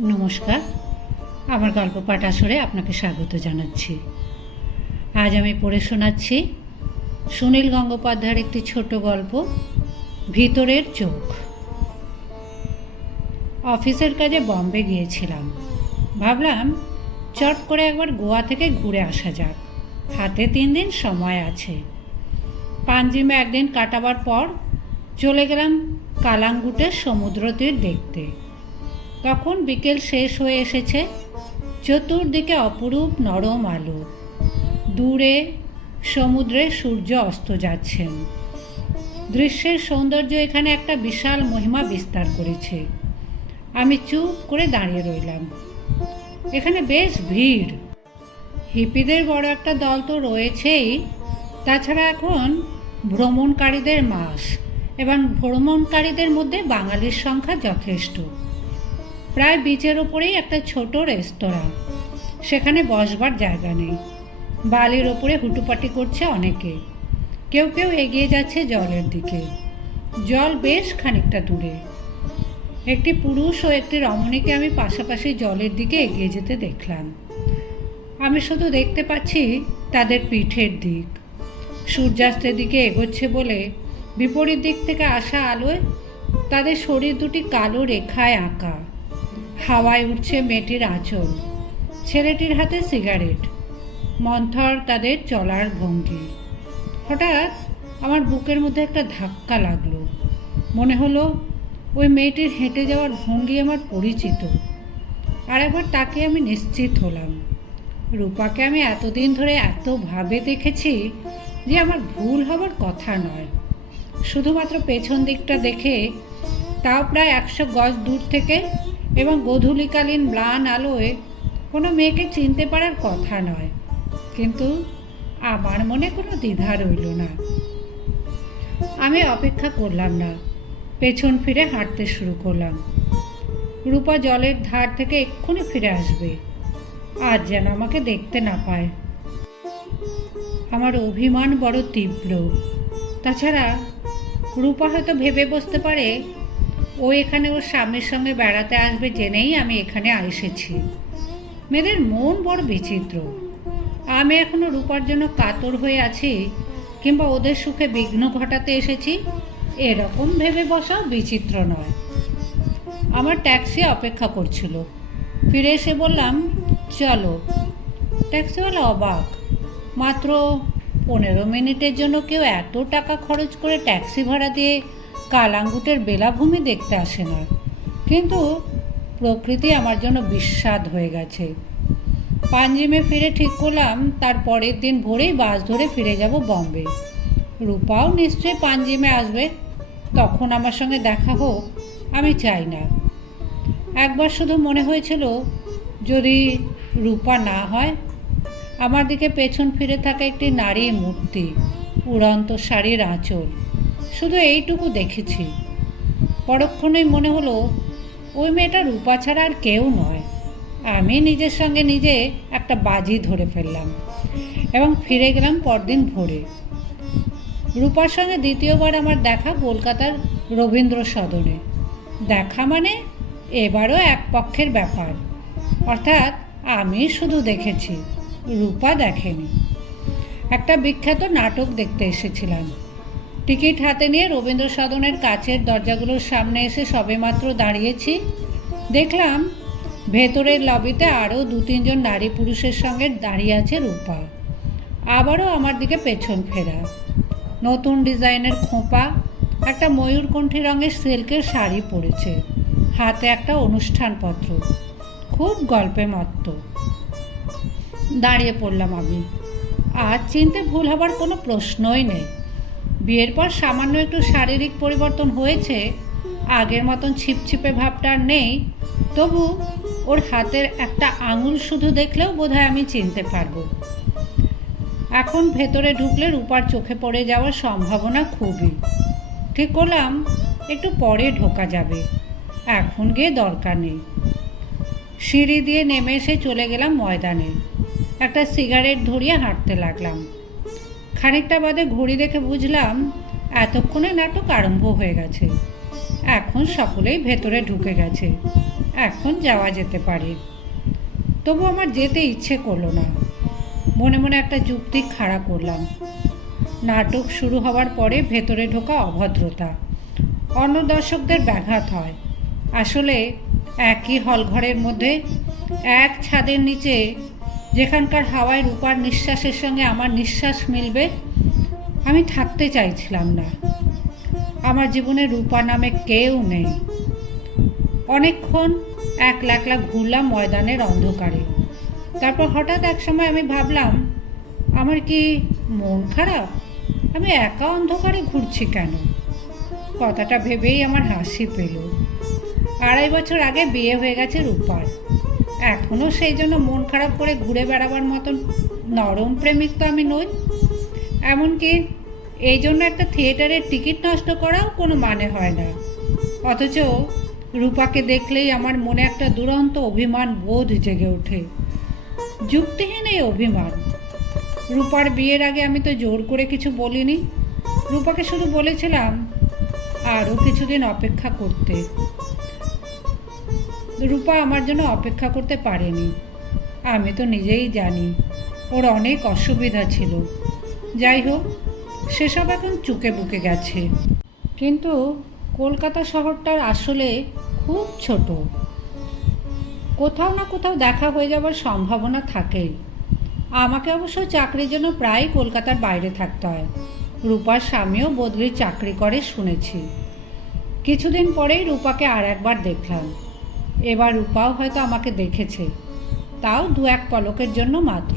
নমস্কার। আমার গল্প পাঠ আসরে আপনাকে স্বাগত জানাচ্ছি। আজ আমি পড়ে শোনাচ্ছি সুনীল গঙ্গোপাধ্যায়ের একটি ছোট গল্প, ভিতরের চোখ। অফিসের কাজে বম্বে গিয়েছিলাম। ভাবলাম, চট করে একবার গোয়া থেকে ঘুরে আসা যাক। হাতে তিন দিন সময় আছে। পাঞ্জিমে একদিন কাটাবার পর চলে গেলাম কালাঙ্গুটের সমুদ্র তীর দেখতে। তখন বিকেল শেষ হয়ে এসেছে? চতুর্দিকে অপরূপ নরম আলো। দূরে সমুদ্রে সূর্য অস্ত যাচ্ছেন। দৃশ্যের সৌন্দর্য এখানে একটা বিশাল মহিমা বিস্তার করেছে। আমি চুপ করে দাঁড়িয়ে রইলাম। এখানে বেশ ভিড়। হিপিদের বড় একটা দল তো রয়েছেই। তাছাড়া এখন ভ্রমণকারীদের মাস। এবং ভ্রমণকারীদের মধ্যে বাঙালির সংখ্যা যথেষ্ট। প্রায় বিচের ওপরেই একটা ছোট রেস্তোরাঁ সেখানে বসবার জায়গা নেই। বালির ওপরে হুটুপাটি করছে অনেকে। কেউ কেউ এগিয়ে যাচ্ছে জলের দিকে। জল বেশ খানিকটা দূরে। একটি পুরুষ ও একটি রমণীকে আমি পাশাপাশি জলের দিকে এগিয়ে যেতে দেখলাম। আমি শুধু দেখতে পাচ্ছি তাদের পিঠের দিক। সূর্যাস্তের দিকে এগোচ্ছে বলে বিপরীত দিক থেকে আসা আলোয় তাদের শরীর দুটি কালো রেখায় আঁকা। হাওয়ায় উঠছে মেয়েটির আঁচল। ছেলেটির হাতে সিগারেট। মন্থর তাদের চলার ভঙ্গি। হঠাৎ আমার বুকের মধ্যে একটা ধাক্কা লাগল। মনে হলো ওই মেয়েটির হেঁটে যাওয়ার ভঙ্গি আমার পরিচিত। আর একবার তাকে আমি নিশ্চিত হলাম। রূপাকে আমি এতদিন ধরে এত ভাবে দেখেছি যে আমার ভুল হবার কথা নয়। শুধুমাত্র পেছন দিকটা দেখে তাও প্রায় একশো গজ দূর থেকে এবং গধূলিকালীন ম্লান আলোয় কোনো মেয়েকে চিনতে পারার কথা নয়। কিন্তু আমার মনে কোনো দ্বিধা রইল না। আমি অপেক্ষা করলাম না। পেছন ফিরে হাঁটতে শুরু করলাম। রূপা জলের ধার থেকে এক্ষুনি ফিরে আসবে। আর যেন আমাকে দেখতে না পায়। আমার অভিমান বড় তীব্র। তাছাড়া রূপা হয়তো ভেবে বসতে পারে ও এখানে ওর স্বামীর সঙ্গে বেড়াতে আসবে জেনেই আমি এখানে এসেছি। মেয়েদের মন বড় বিচিত্র। আমি এখনও রূপার জন্য কাতর হয়ে আছি কিংবা ওদের সুখে বিঘ্ন ঘটাতে এসেছি, এরকম ভেবে বসাও বিচিত্র নয়। আমার ট্যাক্সি অপেক্ষা করছিল। ফিরে এসে বললাম, চলো। ট্যাক্সিওয়ালা অবাক। মাত্র পনেরো মিনিটের জন্য কেউ এত টাকা খরচ করে ট্যাক্সি ভাড়া দিয়ে কালাঙ্গুটের বেলাভূমি দেখতে আসে না। কিন্তু প্রকৃতি আমার জন্য বিস্বাদ হয়ে গেছে। পাঞ্জিমে ফিরে ঠিক করলাম, তার পরের দিন ভোরেই বাস ধরে ফিরে যাব বম্বে। রূপাও নিশ্চয়ই পাঞ্জিমে আসবে, তখন আমার সঙ্গে দেখা হোক, আমি চাই না। একবার শুধু মনে হয়েছিল, যদি রূপা না হয়, আমার দিকে পেছন ফিরে থাকা একটি নারী মূর্তি, উড়ন্ত শাড়ির আঁচল। শুধু এইটুকু দেখেছি। পরক্ষণেই মনে হলো, ওই মেয়েটা রূপা ছাড়া আর কেউ নয়। আমি নিজের সঙ্গে নিজে একটা বাজি ধরে ফেললাম এবং ফিরে গেলাম পরদিন ভোরে। রূপার সঙ্গে দ্বিতীয়বার আমার দেখা কলকাতার রবীন্দ্র সদনে। দেখা মানে এবারও এক পক্ষের ব্যাপার। অর্থাৎ আমি শুধু দেখেছি, রূপা দেখেনি। একটা বিখ্যাত নাটক দেখতে এসেছিলাম। টিকিট হাতে নিয়ে রবীন্দ্র সদনের কাছের দরজাগুলোর সামনে এসে সবেমাত্র দাঁড়িয়েছি। দেখলাম ভেতরের লবিতে আরও দু তিনজন নারী পুরুষের সঙ্গে দাঁড়িয়ে আছে রূপা। আবারও আমার দিকে পেছন ফেরা। নতুন ডিজাইনের খোঁপা, একটা ময়ূরকণ্ঠী রঙের সিল্কের শাড়ি পরেছে। হাতে একটা অনুষ্ঠানপত্র। খুব গল্পে মত্ত। দাঁড়িয়ে পড়লাম আমি। আর চিনতে ভুল হবার কোনো প্রশ্নই নেই। বিয়ের পর সামান্য একটু শারীরিক পরিবর্তন হয়েছে, আগের মতন ছিপছিপে ভাবটা নেই। তবু ওর হাতের একটা আঙুল শুধু দেখলেও বোধহয় আমি চিনতে পারব। এখন ভেতরে ঢুকলে রূপার চোখে পড়ে যাওয়ার সম্ভাবনা খুবই। ঠিক করলাম, একটু পরে ঢোকা যাবে। এখন গিয়ে দরকার নেই। সিঁড়ি দিয়ে নেমে এসে চলে গেলাম ময়দানে। একটা সিগারেট ধরিয়ে হাঁটতে লাগলাম। খানিকটা বাদে ঘড়ি দেখে বুঝলাম এতক্ষণে নাটক আরম্ভ হয়ে গেছে। এখন সকলেই ভেতরে ঢুকে গেছে। এখন যাওয়া যেতে পারে। তবু আমার যেতে ইচ্ছে করল না। মনে মনে একটা যুক্তি খাড়া করলাম। নাটক শুরু হওয়ার পরে ভেতরে ঢোকা অভদ্রতা। অন্য দর্শকদের ব্যাঘাত হয়। আসলে একই হলঘরের মধ্যে এক ছাদের নিচে যেখানকার হাওয়ায় রূপার নিঃশ্বাসের সঙ্গে আমার নিঃশ্বাস মিলবে, আমি থাকতে চাইছিলাম না। আমার জীবনে রূপা নামে কেউ নেই। অনেকক্ষণ এক লাকলা ঘুরলাম ময়দানের অন্ধকারে। তারপর হঠাৎ এক সময় আমি ভাবলাম, আমার কি মন খারাপ? আমি একা অন্ধকারে ঘুরছি কেন? কথাটা ভেবেই আমার হাসি পেল। আড়াই বছর আগে বিয়ে হয়ে গেছে রূপার। এখনও সেই জন্য মন খারাপ করে ঘুরে বেড়াবার মতন নরম প্রেমিক তো আমি নই। এমনকি এই জন্য একটা থিয়েটারের টিকিট নষ্ট করাও কোনো মানে হয় না। অথচ রূপাকে দেখলেই আমার মনে একটা দুরন্ত অভিমান বোধ জেগে ওঠে। যুক্তিহীন এই অভিমান। রূপার বিয়ের আগে আমি তো জোর করে কিছু বলিনি। রূপাকে শুধু বলেছিলাম আরও কিছুদিন অপেক্ষা করতে। রূপা আমার জন্য অপেক্ষা করতে পারেনি। আমি তো নিজেই জানি, ওর অনেক অসুবিধা ছিল। যাই হোক, সেসব এখন চুকে বুকে গেছে। কিন্তু কলকাতা শহরটার আসলে খুব ছোট। কোথাও না কোথাও দেখা হয়ে যাওয়ার সম্ভাবনা থাকেই আমাকে অবশ্য চাকরির জন্য প্রায় কলকাতার বাইরে থাকতে হয়। রূপার স্বামীও বদলির চাকরি করে শুনেছি। কিছুদিন পরেই রূপাকে আর একবার দেখলাম। এবার রূপাও হয়তো আমাকে দেখেছে। তাও দু এক পলকের জন্য মাত্র।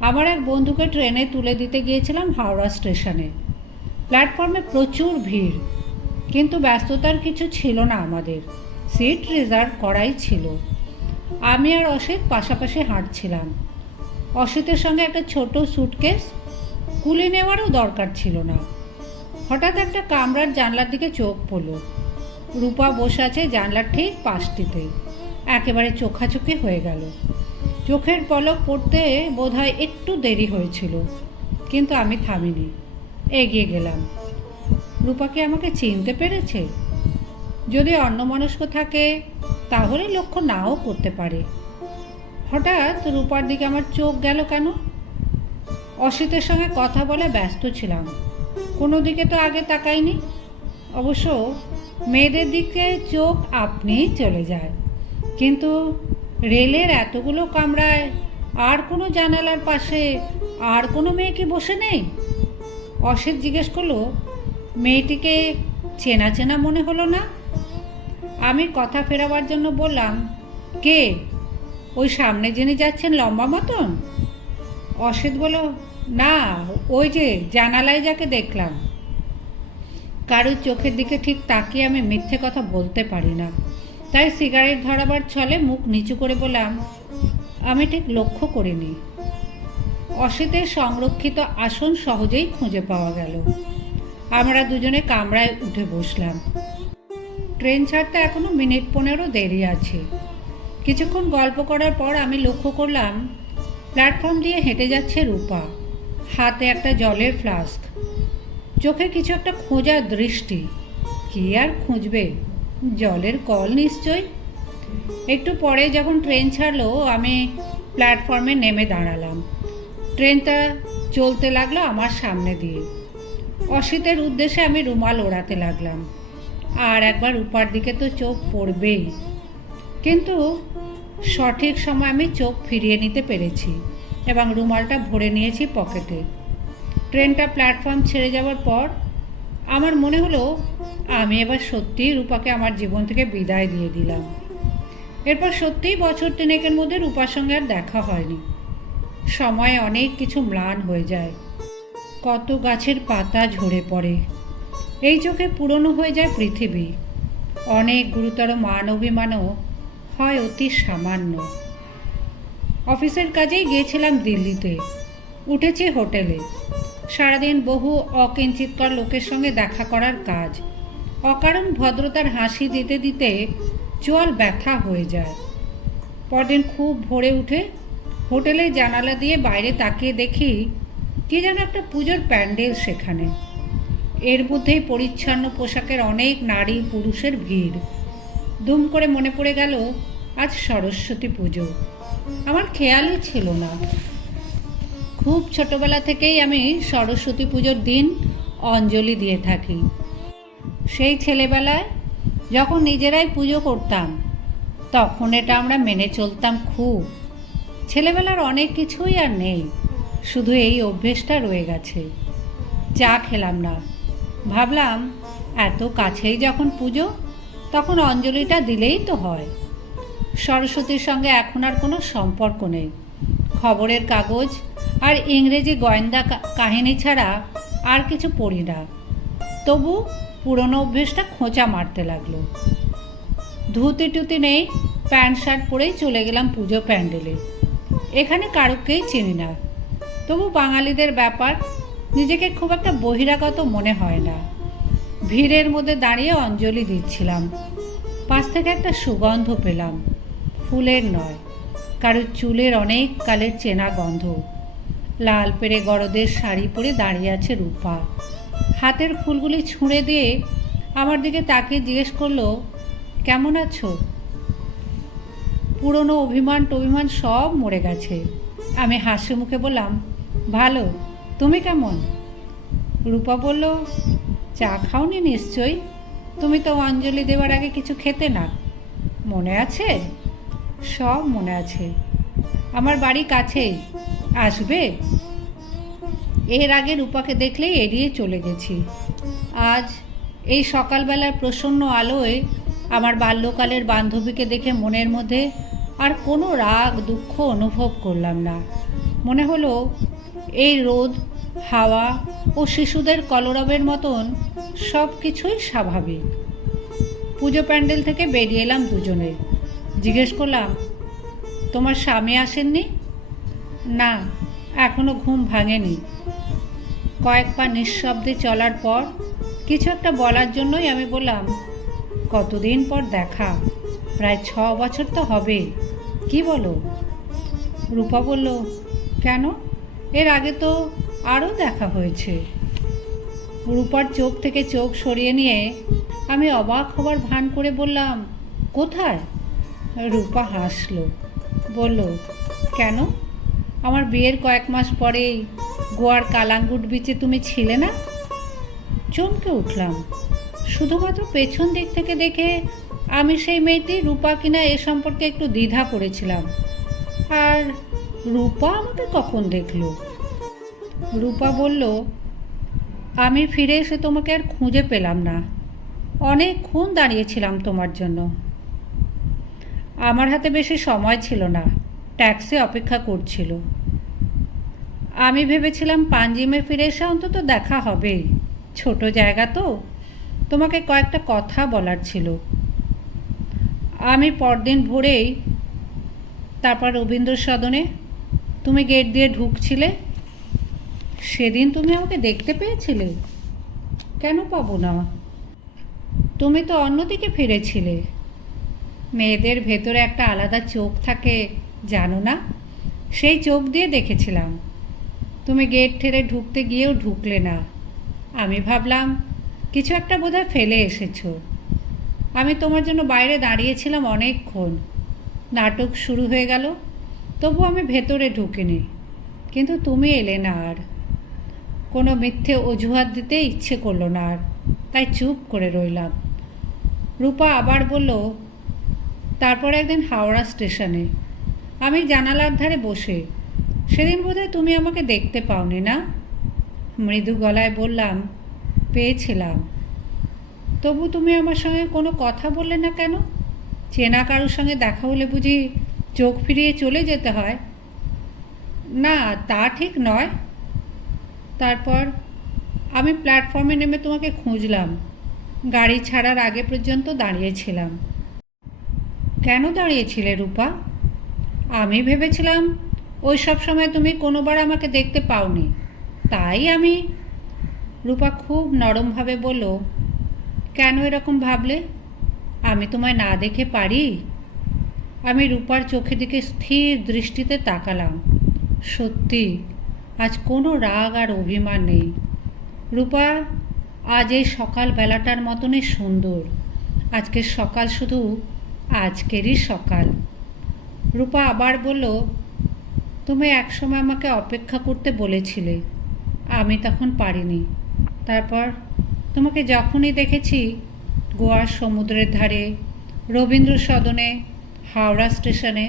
আমার এক বন্ধুকে ট্রেনে তুলে দিতে গিয়েছিলাম হাওড়া স্টেশনে। প্ল্যাটফর্মে প্রচুর ভিড়, কিন্তু ব্যস্ততার কিছু ছিল না আমাদের। সিট রিজার্ভ করাই ছিল। আমি আর অসিত পাশাপাশি হাঁটছিলাম। অসিতের সঙ্গে একটা ছোট সুটকেস কুলি নেওয়ারও দরকার ছিল না। হঠাৎ একটা কামরার জানলার দিকে চোখ পড়ল। রূপা বসে আছে জানলার ঠিক পাশটিতে। একেবারে চোখাচোখি হয়ে গেল। চোখের পলক পড়তে বোধহয় একটু দেরি হয়েছিল, কিন্তু আমি থামিনি। এগিয়ে গেলাম। রূপা কি আমাকে চিনতে পেরেছে? যদি অন্যমনস্ক থাকে, তাহলে লক্ষ্য নাও করতে পারে। হঠাৎ রূপার দিকে আমার চোখ গেল কেন? অসিতের সঙ্গে কথা বলে ব্যস্ত ছিলাম। কোনো দিকে তো আগে তাকাইনি। অবশ্য মেয়েদের দিকে চোখ আপনিই চলে যায়। কিন্তু রেলের এতগুলো কামরায় আর কোনো জানালার পাশে আর কোনো মেয়ে কি বসে নেই? অসিত জিজ্ঞেস করল, মেয়েটিকে চেনা চেনা মনে হলো না? আমি কথা ফেরাবার জন্য বললাম, কে? ওই সামনে যিনি যাচ্ছেন লম্বা মতন? অসিত বলল, না, ওই যে জানালায় যাকে দেখলাম। কারোর চোখের দিকে ঠিক তাকিয়ে আমি মিথ্যে কথা বলতে পারি না। তাই সিগারেট ধরাবার ছলে মুখ নিচু করে বললাম, আমি ঠিক লক্ষ্য করিনি। অসিতের সংরক্ষিত আসন সহজেই খুঁজে পাওয়া গেল। আমরা দুজনে কামরায় উঠে বসলাম। ট্রেন ছাড়তে এখনও মিনিট পনেরো দেরি আছে। কিছুক্ষণ গল্প করার পর আমি লক্ষ্য করলাম, প্ল্যাটফর্ম দিয়ে হেঁটে যাচ্ছে রূপা। হাতে একটা জলের ফ্লাস্ক। চোখে কিছু একটা খোঁজার দৃষ্টি। কি আর খুঁজবে? জলের কল নিশ্চয় একটু পরে যখন ট্রেন ছাড়লো, আমি প্ল্যাটফর্মে নেমে দাঁড়ালাম। ট্রেনটা চলতে লাগল আমার সামনে দিয়ে। অসিতের উদ্দেশ্যে আমি রুমাল ওড়াতে লাগলাম। আর একবার উপার দিকে তো চোখ পড়বেই। কিন্তু সঠিক সময় আমি চোখ ফিরিয়ে নিতে পেরেছি এবং রুমালটা ভরে নিয়েছি পকেটে। ট্রেনটা প্ল্যাটফর্ম ছেড়ে যাওয়ার পর আমার মনে হলো, আমি এবার সত্যিই রূপাকে আমার জীবন থেকে বিদায় দিয়ে দিলাম। এরপর সত্যিই বছর তিনেকের মধ্যে রূপার সঙ্গে আর দেখা হয়নি। সময়ে অনেক কিছু ম্লান হয়ে যায়। কত গাছের পাতা ঝরে পড়ে। এই চোখে পুরনো হয়ে যায় পৃথিবী। অনেক গুরুতর মান অভিমানও হয় অতি সামান্য। অফিসের কাজেই গিয়েছিলাম দিল্লিতে। উঠেছি হোটেলে। সারাদিন বহু অকিঞ্চিতকর লোকের সঙ্গে দেখা করার কাজ। অকারণ ভদ্রতার হাসি দিতে দিতে চোয়াল ব্যথা হয়ে যায়। পরদিন খুব ভোরে উঠে হোটেলের জানালা দিয়ে বাইরে তাকিয়ে দেখি কি যেন একটা পুজোর প্যান্ডেল সেখানে। এর মধ্যেই পরিচ্ছন্ন পোশাকের অনেক নারী পুরুষের ভিড়। দুম করে মনে পড়ে গেল, আজ সরস্বতী পুজো। আমার খেয়ালই ছিল না। খুব ছোটবেলা থেকেই আমি সরস্বতী পুজোর দিন অঞ্জলি দিয়ে থাকি। সেই ছেলেবেলায় যখন নিজেরাই পুজো করতাম, তখন এটা আমরা মেনে চলতাম খুব। ছেলেবেলার অনেক কিছুই আর নেই, শুধু এই অভ্যেসটা রয়ে গেছে। চা খেলাম না। ভাবলাম, এত কাছেই যখন পুজো, তখন অঞ্জলিটা দিলেই তো হয়। সরস্বতীর সঙ্গে এখন আর কোনো সম্পর্ক নেই। খবরের কাগজ আর ইংরেজি গোয়েন্দা কাহিনী ছাড়া আর কিছু পড়ি না। তবু পুরনো অভ্যেসটা খোঁচা মারতে লাগল। ধুতি টুতি নেই, প্যান্ট শার্ট পরেই চলে গেলাম পুজো প্যান্ডেলে। এখানে কারুকেই চিনি না। তবু বাঙালিদের ব্যাপার নিজেকে খুব একটা বহিরাগত মনে হয় না। ভিড়ের মধ্যে দাঁড়িয়ে অঞ্জলি দিচ্ছিলাম। পাশ থেকে একটা সুগন্ধ পেলাম। ফুলের নয়। কারোর চুলের অনেক কালের চেনা গন্ধ। লাল পেরে গরদের শাড়ি পরে দাঁড়িয়ে আছে রূপা। হাতের ফুলগুলি ছুঁড়ে দিয়ে আমার দিকে তাকিয়ে জিজ্ঞেস করল, কেমন আছো? পুরনো অভিমান, টভিমান সব মরে গেছে। আমি হাসি মুখে বললাম, ভালো, তুমি কেমন? রূপা বলল, চা খাওনি নিশ্চয়ই? তুমি তো অঞ্জলি দেওয়ার আগে কিছু খেতে না। মনে আছে? সব মনে আছে। আমার বাড়ি কাছেই আসবে? এর আগে রূপাকে দেখলেই এড়িয়ে চলে গেছি। আজ এই সকালবেলার প্রসন্ন আলোয় আমার বাল্যকালের বান্ধবীকে দেখে মনের মধ্যে আর কোনো রাগ, দুঃখ অনুভব করলাম না। মনে হলো এই রোদ, হাওয়া ও শিশুদের কলরবের মতন সব কিছুই স্বাভাবিক। পুজো প্যান্ডেল থেকে বেরিয়ে এলাম দুজনে। জিজ্ঞেস করলাম, তোমার স্বামী আসেননি? না, এখনও ঘুম ভাঙেনি। কয়েক পা নিঃশব্দে চলার পর কিছু একটা বলার জন্যই আমি বললাম, কতদিন পর দেখা? প্রায় ছ বছর তো হবে। কি বলো? রূপা বলল, কেন? এর আগে তো আরও দেখা হয়েছে। রূপার চোখ থেকে চোখ সরিয়ে নিয়ে আমি অবাক হবার ভান করে বললাম, কোথায়? রূপা হাসলো। বলল, কেন? আমার বিয়ের কয়েক মাস পরেই গোয়ার কালাঙ্গুট বিচে তুমি ছিলে না? চমকে উঠলাম। শুধুমাত্র পেছন দিক থেকে দেখে আমি সেই মেয়েটি রূপা কিনা এ সম্পর্কে একটু দ্বিধা করেছিলাম। আর রূপা আমাকে কখন দেখল? রূপা বলল, আমি ফিরে এসে তোমাকে আর খুঁজে পেলাম না। অনেকক্ষণ দাঁড়িয়েছিলাম তোমার জন্য। আমার হাতে বেশি সময় ছিল না। ট্যাক্সি অপেক্ষা করছিল। আমি ভেবেছিলাম পাঞ্জিমে ফিরে এসে অন্তত দেখা হবে। ছোট জায়গা তো। তোমাকে কয়েকটা কথা বলার ছিল। আমি পরদিন ভোরেই, তারপর রবীন্দ্র সদনে, তুমি গেট দিয়ে ঢুকছিলে? সেদিন তুমি আমাকে দেখতে পেয়েছিলে? কেন পাবো না? তুমি তো অন্যদিকে ফিরেছিলে। মেয়েদের ভেতরে একটা আলাদা চোখ থাকে, জানো না? সেই চোখ দিয়ে দেখেছিলাম। তুমি গেট ঠেলে ঢুকতে গিয়েও ঢুকলে না। আমি ভাবলাম, কিছু একটা বোধহয় ফেলে এসেছ। আমি তোমার জন্য বাইরে দাঁড়িয়েছিলাম অনেকক্ষণ। নাটক শুরু হয়ে গেল, তবু আমি ভেতরে ঢুকিনি। কিন্তু তুমি এলে না আর। কোনো মিথ্যে অজুহাত দিতে ইচ্ছে করল না আর। তাই চুপ করে রইলাম। রূপা আবার বলল তারপর একদিন হাওড়া স্টেশনে। আমি জানালার ধারে বসে, সেদিন বোধহয় তুমি আমাকে দেখতে পাওনি না? মৃদু গলায় বললাম, পেয়েছিলাম। তবু তুমি আমার সঙ্গে কোনো কথা বললে না কেন? চেনা কারোর সঙ্গে দেখা হলে বুঝি চোখ ফিরিয়ে চলে যেতে হয়? না, তা ঠিক নয়। তারপর, আমি প্ল্যাটফর্মে নেমে তোমাকে খুঁজলাম। গাড়ি ছাড়ার আগে পর্যন্ত দাঁড়িয়েছিলাম কেন দাঁড়িয়েছিলে, রূপা? আমি ভেবেছিলাম ওই সব সময় তুমি কোনোবার আমাকে দেখতে পাওনি। তাই আমি। রূপা খুব নরমভাবে বলল, কেন এরকম ভাবলে? আমি তোমায় না দেখে পারি? আমি রূপার চোখের দিকে স্থির দৃষ্টিতে তাকালাম। সত্যি, আজ কোনো রাগ আর অভিমান নেই। রূপা, আজ এই সকাল বেলাটার মতনই সুন্দর। আজকের সকাল শুধু আজকেরই সকাল। রূপা আবার বলল, তুমি একসময় আমাকে অপেক্ষা করতে বলেছিলে। আমি তখন পারিনি। তারপর তোমাকে যখনই দেখেছি গোয়ার সমুদ্রের ধারে, রবীন্দ্র সদনে, হাওড়া স্টেশনে,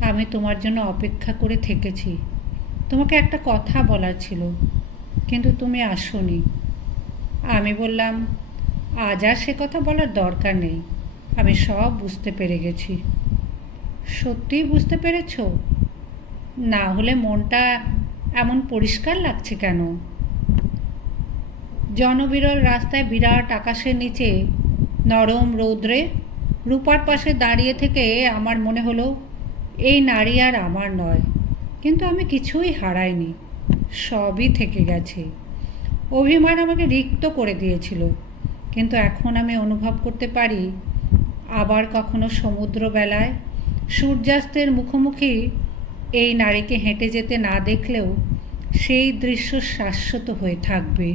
আমি তোমার জন্য অপেক্ষা করে থেকেছি। তোমাকে একটা কথা বলার ছিল, কিন্তু তুমি আসোনি। আমি বললাম, আজ আর সে কথা বলার দরকার নেই। আমি সব বুঝতে পেরে গেছি। সত্যিই বুঝতে পেরেছ? না হলে মনটা এমন পরিষ্কার লাগছে কেন? জনবিরল রাস্তায় বিরাট আকাশের নিচে, নরম রৌদ্রে রূপার পাশে দাঁড়িয়ে থেকে আমার মনে হলো, এই নারী আর আমার নয়। কিন্তু আমি কিছুই হারাইনি, সবই থেকে গেছে। অভিমান আমাকে রিক্ত করে দিয়েছিল, কিন্তু এখন আমি অনুভব করতে পারি আবার কখনো সমুদ্রবেলায়? সূর্যাস্তের মুখোমুখি এই নারীকে হেঁটে যেতে না দেখলেও সেই দৃশ্য শাশ্বত হয়ে থাকবে।